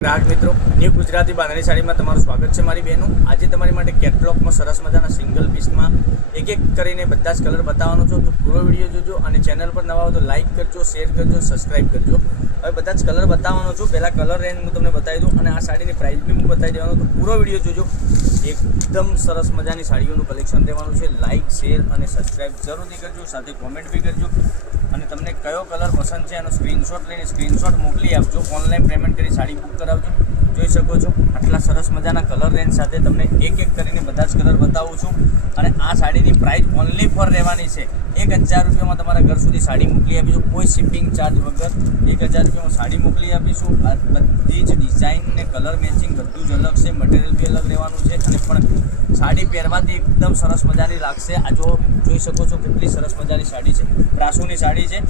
ग्राहक मित्रों न्यू गुजराती बांधणी साड़ी में तमारुं स्वागत है। मारी बहनों आज तमारी माटे केटलॉग में सरस मजाना सिंगल पीस में एक एक करीने बधा ज कलर बताववानो छुं। तो पूरो विडियो जोजो और चेनल पर नवा हो तो लाइक करजो, शेर करजो, सब्सक्राइब करजो। हवे बधा ज कलर बताववानो छुं। पहला कलर रेंज हूँ तमने बतावी दूँ और आ साड़ी प्राइस भी हूँ बतावी देवानो। तो पूरो विडियो जोजो। एकदम सरस मजानी साड़ीओनुं कलेक्शन रहेवानुं छे। लाइक शेर और सब्सक्राइब जरूरथी करजो, साथे कॉमेंट भी करजो અને તમને કયો કલર પસંદ છે એનો સ્ક્રીનશોટ મોકલી આપજો। ઓનલાઈન પેમેન્ટ કરી સાડી બુક કરાવજો। જોઈ શકો છો આટલા સરસ મજાના કલર રેન્જ સાથે તમને એક એક કરીને બધા જ કલર બતાવું છું અને આ સાડીની પ્રાઇસ ઓનલી ફોર રહેવાની છે 1000 રૂપિયામાં તમારા ઘર સુધી સાડી મોકલી આપીશું, કોઈ શિપિંગ ચાર્જ વગર 1000 રૂપિયામાં સાડી મોકલી આપીશું। આ બધી જ ડિઝાઇન ને કલર મેચિંગ બધું જ અલગ છે, મટીરિયલ બી અલગ રહેવાનું છે અને પણ साड़ी पहरवाथी एकदम सरस मजानी लागशे। आ जो जोई शको छो केटली सरस मजानी साड़ी है, ब्रासोनी साड़ी है।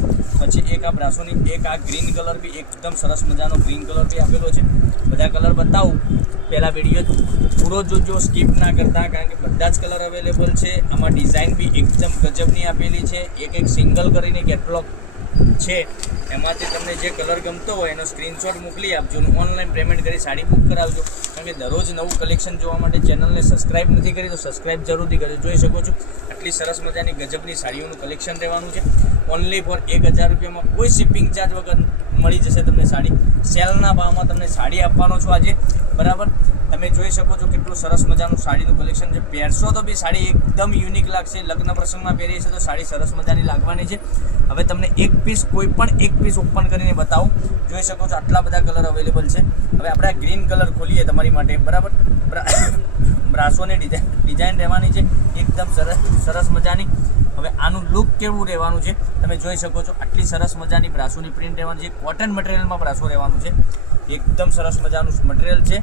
पछी एक आ ब्रासोनी, एक आ ग्रीन कलर भी एकदम सरस मजानो ग्रीन कलर भी आपेलो है। बधा कलर बताऊँ पहला विडियो पूरो जो स्कीप ना करता कारण के बधा ज कलर अवेलेबल है। आमां डिजाइन भी एकदम गजबनी आपेली है। एक एक सिंगल करीने केटलॉग है, एमांथी तमने जे कलर गमतो होय एनो स्क्रीनशॉट मोकली आपजो। ऑनलाइन पेमेंट करी साड़ी बुक करावजो कारण के दररोज नवुं कलेक्शन जोवा माटे चेनलने सब्सक्राइब नहीं करी तो सब्सक्राइब जरूरथी करजो। जोई शको छो आटली सरस मजानी गजबनी साड़ीओनुं कलेक्शन रहेवानुं छे। ओनली फॉर 1000 रुपयामां कोई शिपिंग चार्ज वगर मळी जशे तमने साड़ी। सेलना भावमां तमने साड़ी आपवानो छो आजे, बराबर। तमे जोई शको छो केटलुं सरस मजानुं साड़ीनुं कलेक्शन छे। पहेरशो तो बी साड़ी एकदम युनिक लागशे। लग्न प्रसंगमां पहेरीए छे तो साड़ी सरस मजानी लागवानी छे। हवे तमने एक पीस कोईपण एक पीस ओपन करीने बतावुं। जोई शको छो आटला बधा कलर अवेलेबल छे। हवे आपणे ग्रीन कलर खोलीए तमारी माटे, बराबर। ब्रासोनी डिजाइन रहेवानी छे एकदम सरस मजानी। हवे आनुं लुक केवुं रहेवानुं छे तमे जोई शको छो। आटली सरस मजानी ब्रासोनी प्रिंट रहेवानी छे। कॉटन मटीरियलमां ब्रासो रहेवानुं छे। एकदम सरस मजानुं मटीरियल छे।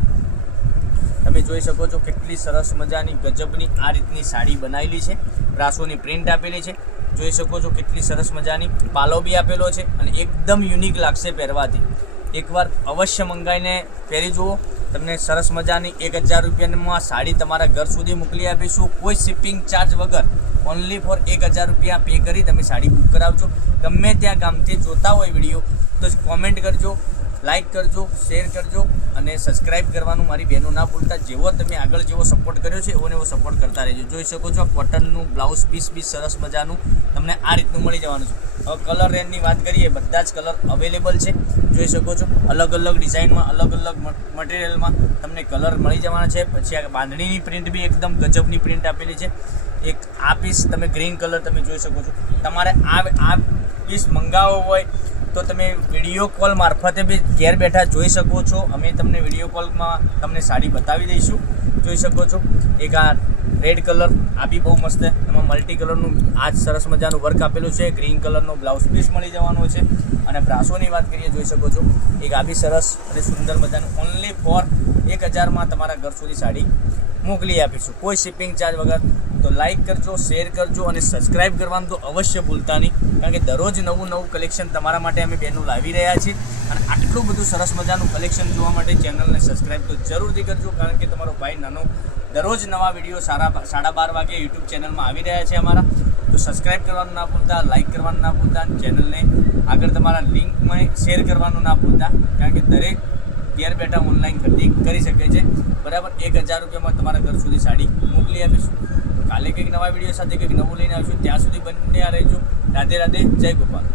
तमे जोई शको छो केटली सरस मजानी गजबनी आ रीतनी साड़ी बनावेली छे। ब्रासोनी प्रिंट आपेली छे। जोई शको छो केटली सरस मजानी पालो भी आपेलो छे अने एकदम युनिक लागशे पहेरवाथी। एकवार अवश्य मंगावीने पहेरी जुओ। तमने सरस मजानी 1000 रुपियामां साड़ी तमारा घर सुधी मोकली आपीशुं, कोई शिपिंग चार्ज वगर। ओनली फॉर 1000 रुपया पे करी तमे साड़ी बुक करावजो। गमे त्यां गामथी जोता होय विडियो तो कॉमेंट करजो, लाइक करजो, शेर करजो और सब्सक्राइब करवानुं मारी बहनों ना भूलता। जेवो तमे आगळ जेवो सपोर्ट कर्यो छे एवो ने एवो सपोर्ट करता रहेजो। जोई शको छो कॉटननुं ब्लाउज पीस बी सरस मजानुं तमने आ रीतनुं मळी जवानुं छे। हवे कलर रेंजनी वात करीए, बधा ज कलर अवेलेबल है। जोई शको छो अलग अलग डिजाइन में, अलग अलग मटीरियल में तमने कलर मळी जवाना छे। पछी आ बांधणीनी प्रिंट भी एकदम गजबनी प्रिंट आपेली छे। एक आ पीस तमे ग्रीन कलर तमे जोई शको छो। तमारे आ पीस मंगावવો होय तो तमे विडियो कॉल मार्फते भी घेर बैठा जोई शको छो। अमे तमने विडियो कॉल में तमने साड़ी बतावी दईशुं। जोई शको छो एक आ रेड कलर आ भी बहु मस्त है। एमां मल्टी कलरनुं आज सरस मजानुं वर्क आपेलुं छे। ग्रीन कलरनो ब्लाउज पीस मळी जवानो छे अने ब्रासोनी वात करीए जोई शको छो एक आ भी सरस अने सुंदर मजानुं ओनली फॉर 1000 में तमारा घर सुधी साड़ी मोकली आपीशुं, कोई शिपिंग चार्ज वगर। तो लाइक करजो, शेर करजो और सब्सक्राइब करवानुं तो अवश्य भूलता नहीं कारण के दररोज नवुं नवुं कलेक्शन तमारा माटे अमे बहनों लावी रह्या छीए अने आटलुं बधुं सरस मजानुं कलेक्शन जोवा माटे चेनलने सब्सक्राइब तो जरूरथी करजो कारण के तमारो भाई नानो दररोज नवा विडियो 12:30 वागे यूट्यूब चेनल में आवी रह्या छे अमारा। तो सब्सक्राइब करवानुं ना भूलता, लाइक करवानुं ना भूलता, चेनलने आगळ तमारा लिंक में शेर करवानुं ना भूलता कारण के दरेक घर बैठा ऑनलाइन खरीदी करी सके छे, बराबर। 1000 रुपयामां तमारा घर सुधी साड़ी मोकली आपीशुं। तो काले कंईक नवा विडियो साथे कंईक नवुं लईने आवीशुं। त्यां सुधी बन्या रहेजो। राधे राधे, जय गोपाल।